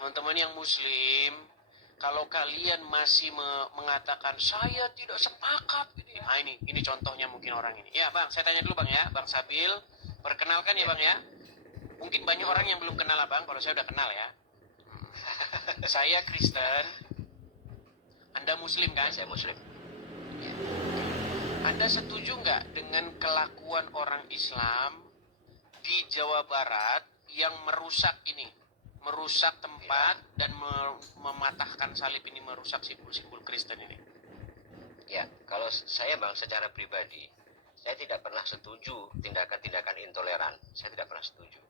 teman-teman yang muslim, kalau kalian masih mengatakan saya tidak sepakat ini. Nah ini contohnya mungkin orang ini. Ya Bang, saya tanya dulu Bang ya, Bang Sabil, perkenalkan ya Bang ya. Mungkin banyak orang yang belum kenal Abang, kalau saya udah kenal ya. Saya Kristen, Anda Muslim kan? Saya Muslim. Anda setuju nggak dengan kelakuan orang Islam di Jawa Barat yang merusak ini? Merusak tempat dan mematahkan salib ini, merusak simbol-simbol Kristen ini. Ya, kalau saya Bang secara pribadi, saya tidak pernah setuju tindakan-tindakan intoleran. Saya tidak pernah setuju.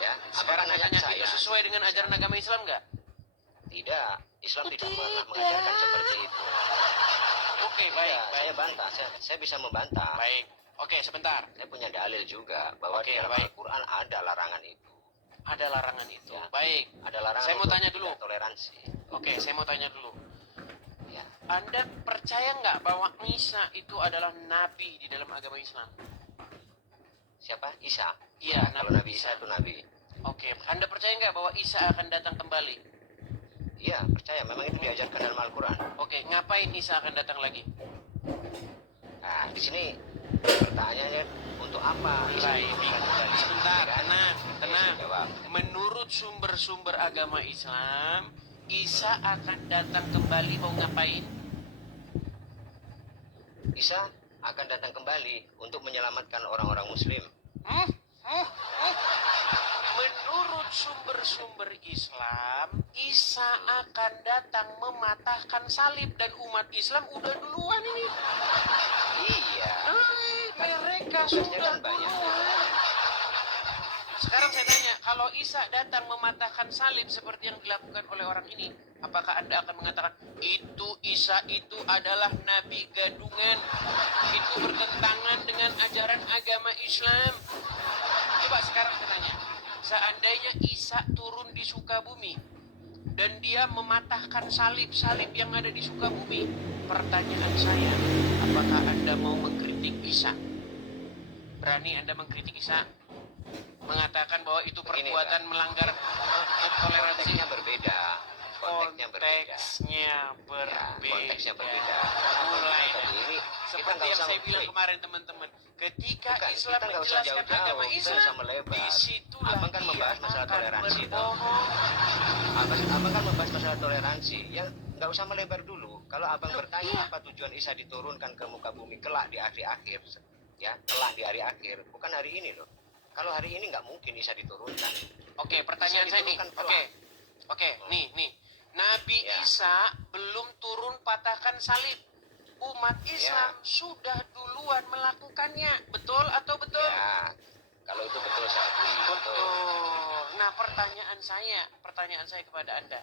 Ya, sekarang nanya saya, itu sesuai dengan ajaran agama Islam nggak? Tidak, Islam tidak pernah mengajarkan seperti itu. Oke, baik. Saya bantah, saya bisa membantah. Baik. Oke, sebentar. Saya punya dalil juga bahwa di dalam Al-Quran ada larangan itu. Ada larangan itu. Ya. Baik. Ada larangan. Saya mau tanya dulu. Toleransi. Oke, saya mau tanya dulu. Ya. Anda percaya nggak bahwa Isa itu adalah nabi di dalam agama Islam? Siapa? Isa? Iya, kalau Nabi Isa itu nabi. Oke, Anda percaya nggak bahwa Isa akan datang kembali? Iya, percaya. Memang itu diajarkan dalam Al-Quran. Oke, ngapain Isa akan datang lagi? Nah, di sini pertanyaannya untuk apa? Sebentar, tenang. Menurut sumber-sumber agama Islam, Isa akan datang kembali mau ngapain? Isa akan datang kembali untuk menyelamatkan orang-orang Muslim. Menurut sumber-sumber Islam, Isa akan datang mematahkan salib dan umat Islam udah duluan ini. Iya. Mereka sudah duluan. Sekarang saya tanya, kalau Isa datang mematahkan salib seperti yang dilakukan oleh orang ini, apakah Anda akan mengatakan itu Isa itu adalah nabi gadungan, itu bertentangan dengan ajaran agama Islam? Coba sekarang saya tanya, seandainya Isa turun di Sukabumi dan dia mematahkan salib-salib yang ada di Sukabumi, pertanyaan saya, apakah Anda mau mengkritik Isa? Berani Anda mengkritik Isa? Mengatakan bahwa itu perbuatan melanggar toleransi? Konteksnya berbeda. Konteksnya berbeda. Mulai ini seperti yang saya bilang kemarin teman-teman, ketika Islam menjelaskan agama Islam, disitulah Abang kan membahas masalah toleransi itu. Abang kan membahas masalah toleransi. Ya nggak usah melebar dulu. Kalau abang bertanya apa tujuan Isa diturunkan ke muka bumi kelak di akhir-akhir, ya kelak di hari akhir, bukan hari ini loh. Kalau hari ini nggak mungkin Isa diturunkan. Oke, pertanyaan saya nih. Oke, nih. Nabi Isa belum turun patahkan salib. Umat Islam sudah duluan melakukannya. Betul atau betul? Ya, kalau itu betul saya akui. Betul. Nah, pertanyaan saya kepada Anda.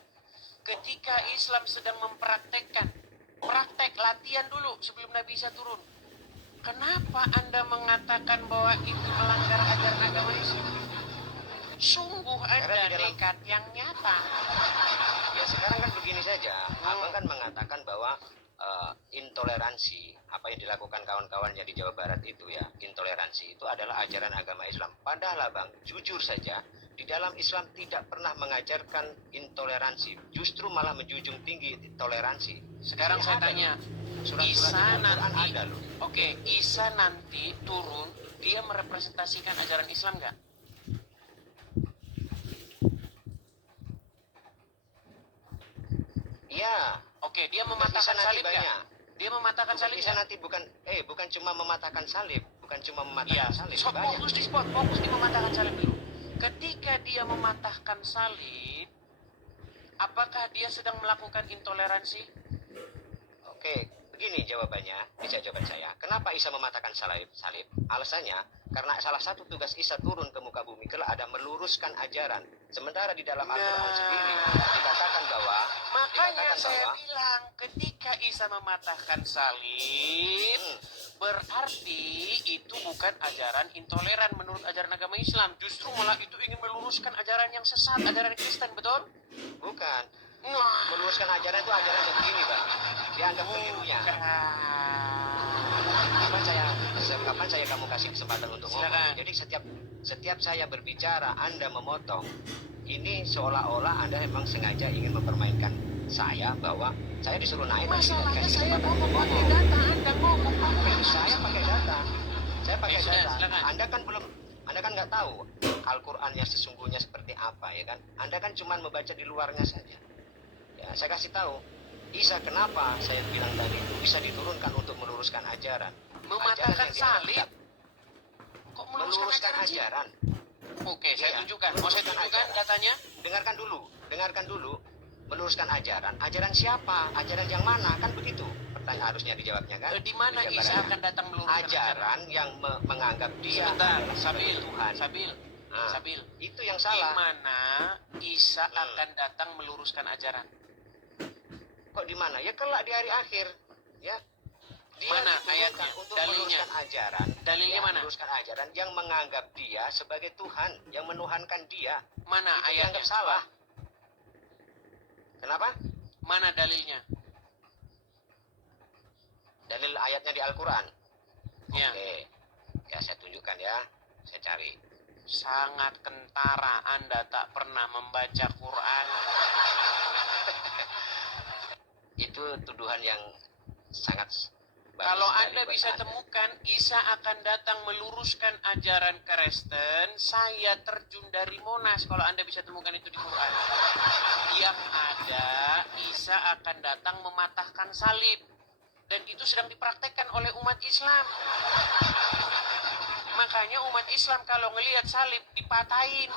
Ketika Islam sedang mempraktekkan, praktek latihan dulu sebelum Nabi Isa turun. Kenapa Anda mengatakan bahwa itu melanggar ajaran agama Islam? Sungguh Anda nekat yang nyata. Ya sekarang kan begini saja. Abang kan mengatakan bahwa intoleransi, apa yang dilakukan kawan-kawannya di Jawa Barat itu ya, intoleransi itu adalah ajaran agama Islam. Padahal Abang, jujur saja, di dalam Islam tidak pernah mengajarkan intoleransi. Justru malah menjunjung tinggi toleransi. Sekarang saya tanya, Isa nanti, Isa nanti turun, dia merepresentasikan ajaran Islam nggak? Iya. Oke, dia mematahkan salib nggak? Dia mematahkan salib Isa nanti bukan cuma mematahkan salib, salib. Fokus di mematahkan salib dulu. Ketika dia mematahkan salib, apakah dia sedang melakukan intoleransi? Oke, begini jawabannya, bisa jawaban saya. Kenapa Isa mematahkan salib? Alasannya, karena salah satu tugas Isa turun ke muka bumi kelak ada meluruskan ajaran. Sementara di dalam Al-Quran sendiri dikatakan bahwa makanya saya bilang ketika Isa mematahkan salib berarti itu bukan ajaran intoleran menurut ajaran agama Islam. Justru malah itu ingin meluruskan ajaran yang sesat, ajaran Kristen, betul? Bukan. Meluruskan ajaran itu ajaran begini, Bang. Dianggap kelirunya. Apa saya kapan saya kamu kasih kesempatan untuk ngomong? Silakan. Jadi setiap saya berbicara, Anda memotong. Ini seolah-olah Anda memang sengaja ingin mempermainkan saya bahwa saya disuruh naik. Masalahnya saya ngomong pakai data, Anda ngomong pakai Saya pakai data. Saya pakai sudah, data. silakan. Anda kan nggak tahu Al-Quran yang sesungguhnya seperti apa, ya kan? Anda kan cuma membaca di luarnya saja. Ya, saya kasih tahu. Isa, kenapa saya bilang tadi itu bisa diturunkan untuk meluruskan ajaran? Mematahkan Ajaran yang salib. dianggap Kok meluruskan ajaran. Oke, saya Iya, tunjukkan. Mau saya meluruskan tunjukkan ajaran. datanya? Dengarkan dulu. Meluruskan ajaran. Ajaran siapa? Ajaran yang mana? Kan begitu. Pertanyaan harusnya dijawabnya kan? Di mana Isa Dijabarannya. akan datang meluruskan Ajaran yang menganggap dia Sebentar, adalah Sabil, Tuhan. Nah, Sabil. itu yang Di salah. mana Isa akan datang meluruskan ajaran? Kok di mana? Ya kelak di hari akhir, ya. Dia Mana diturunkan ayatnya? untuk Dalilnya? meluruskan ajaran. Dalilnya ya, mana? Meluruskan ajaran yang menganggap dia sebagai Tuhan, yang menuhankan dia. Mana Itu ayatnya? dianggap salah. Kenapa? Mana dalilnya? Dalil ayatnya di Al-Quran. Ya. Oke, ya saya tunjukkan ya. Saya cari. Sangat kentara Anda tak pernah membaca Quran. Itu tuduhan yang sangat bagus Kalau sekali Anda buat bisa Anda. temukan Isa akan datang meluruskan ajaran Kristen, saya terjun dari Monas. Kalau Anda bisa temukan itu di Quran. Yang ada, Isa akan datang mematahkan salib. Dan itu sedang dipraktekkan oleh umat Islam. Makanya umat Islam kalau ngelihat salib dipatahin.